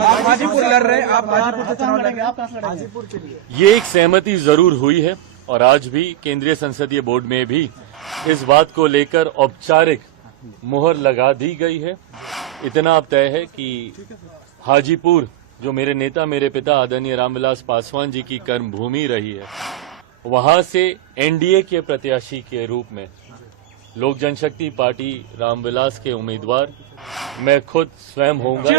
आप हाजीपुर लड़ रहे हैं, आप हाजीपुर से चुनाव लड़ेंगे, आप कहां से लड़ेंगे? ये एक सहमति जरूर हुई है और आज भी केंद्रीय संसदीय बोर्ड में भी इस बात को लेकर औपचारिक मुहर लगा दी गई है। इतना अब तय है कि हाजीपुर जो मेरे नेता मेरे पिता आदरणीय रामविलास पासवान जी की कर्मभूमि रही है, वहां से एनडीए के प्रत्याशी के रूप में लोक जनशक्ति पार्टी रामविलास के उम्मीदवार मैं खुद स्वयं होऊंगा।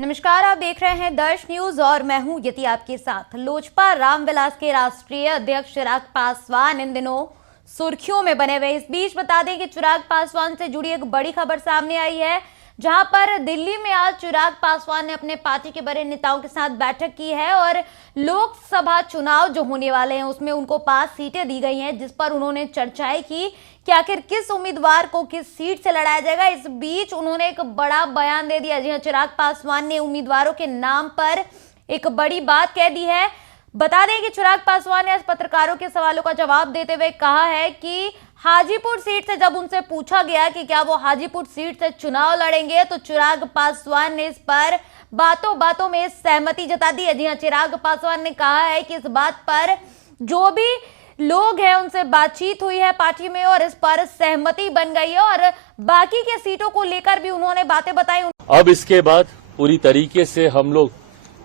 नमस्कार, आप देख रहे हैं दर्श न्यूज और मैं हूं यति आपके साथ। लोजपा रामविलास के राष्ट्रीय अध्यक्ष चिराग पासवान इन दिनों सुर्खियों में बने हुए। इस बीच बता दें कि चिराग पासवान से जुड़ी एक बड़ी खबर सामने आई है, जहां पर दिल्ली में आज चिराग पासवान ने अपने पार्टी के बड़े नेताओं के साथ बैठक की है और लोकसभा चुनाव जो होने वाले हैं उसमें उनको 5 सीटें दी गई हैं, जिस पर उन्होंने चर्चाएं की कि आखिर किस उम्मीदवार को किस सीट से लड़ाया जाएगा। इस बीच उन्होंने एक बड़ा बयान दे दिया। जी हां, चिराग पासवान ने उम्मीदवारों के नाम पर एक बड़ी बात कह दी है। बता दें कि चिराग पासवान ने आज पत्रकारों के सवालों का जवाब देते हुए कहा है कि हाजीपुर सीट से जब उनसे पूछा गया कि क्या वो हाजीपुर सीट से चुनाव लड़ेंगे, तो चिराग पासवान ने इस पर बातों बातों में सहमति जता दी है। जी हां, चिराग पासवान ने कहा है कि इस बात पर जो भी लोग हैं उनसे बातचीत हुई है पार्टी में और इस पर सहमति बन गई है और बाकी के सीटों को लेकर भी उन्होंने बातें बताई। अब इसके बाद पूरी तरीके से हम लोग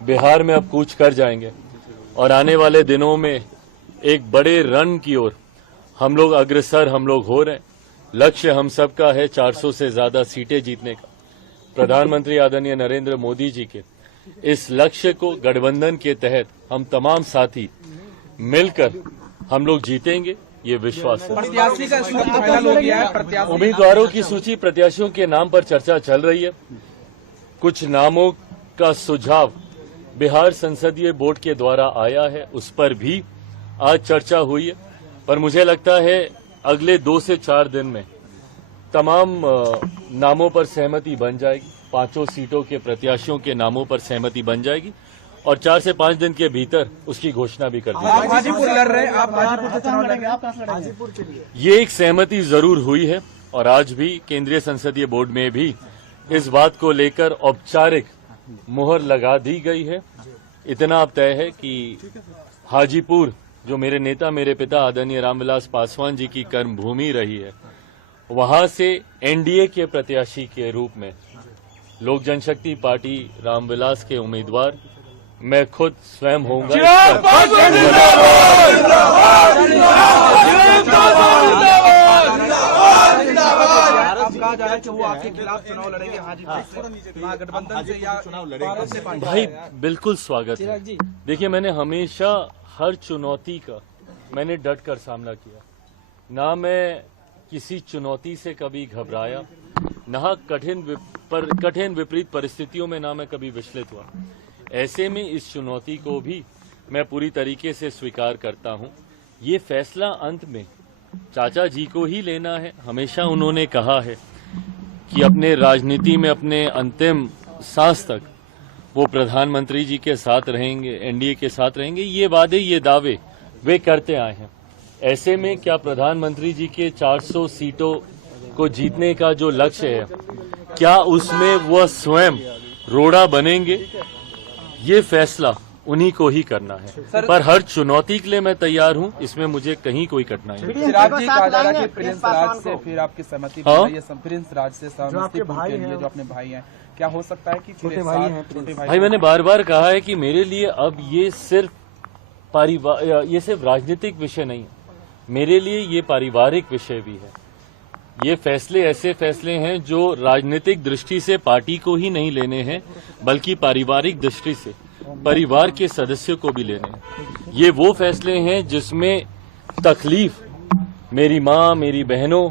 बिहार में अब कूच कर जाएंगे और आने वाले दिनों में एक बड़े रन की ओर हम लोग अग्रसर हो रहे हैं। लक्ष्य हम सबका है 400 से ज्यादा सीटें जीतने का। प्रधानमंत्री आदरणीय नरेंद्र मोदी जी के इस लक्ष्य को गठबंधन के तहत हम तमाम साथी मिलकर हम लोग जीतेंगे, ये विश्वास है। प्रत्याशी का फाइनल हो गया है। उम्मीदवारों की सूची प्रत्याशियों के नाम पर चर्चा चल रही है। कुछ नामों का सुझाव बिहार संसदीय बोर्ड के द्वारा आया है, उस पर भी आज चर्चा हुई है। पर मुझे लगता है अगले 2 से 4 दिन में तमाम नामों पर सहमति बन जाएगी। 5 सीटों के प्रत्याशियों के नामों पर सहमति बन जाएगी और 4 से 5 दिन के भीतर उसकी घोषणा भी कर दी जाएगी। आप हाजीपुर लड़ रहे हैं, आप हाजीपुर से चुनाव लड़ेंगे, आप कहां से लड़ेंगे? ये एक सहमति जरूर हुई है और आज भी केंद्रीय संसदीय बोर्ड में भी इस बात को लेकर औपचारिक मुहर लगा दी गई है। इतना अब तय है कि हाजीपुर जो मेरे नेता मेरे पिता आदरणीय रामविलास पासवान जी की कर्मभूमि रही है, वहां से एनडीए के प्रत्याशी के रूप में लोक जनशक्ति पार्टी रामविलास के उम्मीदवार मैं खुद स्वयं होऊंगा। कहा जा रहा है कि वो आपके खिलाफ चुनाव लड़ेंगे हाजीपुर से, गठबंधन से या चुनाव लड़ेंगे। भाई बिल्कुल स्वागत है। देखिए, मैंने हमेशा हर चुनौती का मैंने डट कर सामना किया। ना मैं किसी चुनौती से कभी घबराया, ना कठिन विपरीत परिस्थितियों में ना मैं कभी विचलित हुआ। ऐसे में इस चुनौती को भी मैं पूरी तरीके से स्वीकार करता हूं। ये फैसला अंत में चाचा जी को ही लेना है। हमेशा उन्होंने कहा है कि अपने राजनीति में अपने अंतिम सांस तक वो प्रधानमंत्री जी के साथ रहेंगे, एनडीए के साथ रहेंगे। ये वादे ये दावे वे करते आए हैं। ऐसे में क्या प्रधानमंत्री जी के 400 सीटों को जीतने का जो लक्ष्य है, क्या उसमें वह स्वयं रोड़ा बनेंगे? ये फैसला उन्हीं को ही करना है। पर हर चुनौती के लिए मैं तैयार हूं, इसमें मुझे कहीं कोई कठिनाई नहीं। चिराग जी कहा जा रहा है कि प्रिंस राज से फिर आपकी सहमति बन रही है। प्रिंस राज से समस्तीपुर के लिए जो अपने भाई हैं, क्या हो सकता है कि छोटे भाई मैंने बार बार कहा है कि मेरे लिए अब ये सिर्फ राजनीतिक विषय नहीं है, मेरे लिए ये पारिवारिक विषय भी है। ये फैसले ऐसे फैसले हैं जो राजनीतिक दृष्टि से पार्टी को ही नहीं लेने हैं, बल्कि पारिवारिक दृष्टि से परिवार के सदस्यों को भी लेने हैं। ये वो फैसले हैं जिसमें तकलीफ मेरी माँ, मेरी बहनों,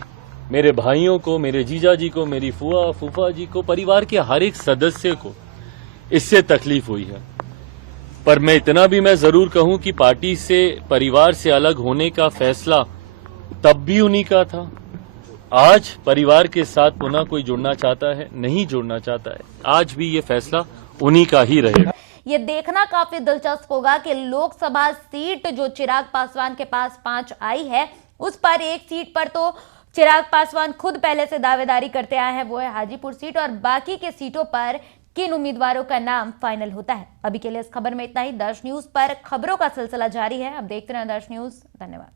मेरे भाइयों को, मेरे जीजा जी को, मेरी फुआ फूफा जी को, परिवार के हर एक सदस्य को इससे तकलीफ हुई है। पर मैं इतना भी मैं जरूर कहूं कि पार्टी से, परिवार से अलग होने का फैसला तब भी उन्हीं का था। आज परिवार के साथ पुनः कोई जुड़ना चाहता है, नहीं जुड़ना चाहता है, आज भी ये फैसला उन्हीं का ही रहेगा। ये देखना काफी दिलचस्प होगा कि लोकसभा सीट जो चिराग पासवान के पास 5 आई है, उस पर एक सीट पर तो चिराग पासवान खुद पहले से दावेदारी करते आए हैं, वो है हाजीपुर सीट, और बाकी के सीटों पर किन उम्मीदवारों का नाम फाइनल होता है। अभी के लिए इस खबर में इतना ही। दर्श न्यूज पर खबरों का सिलसिला जारी है, अब देखते रहें दर्श न्यूज। धन्यवाद।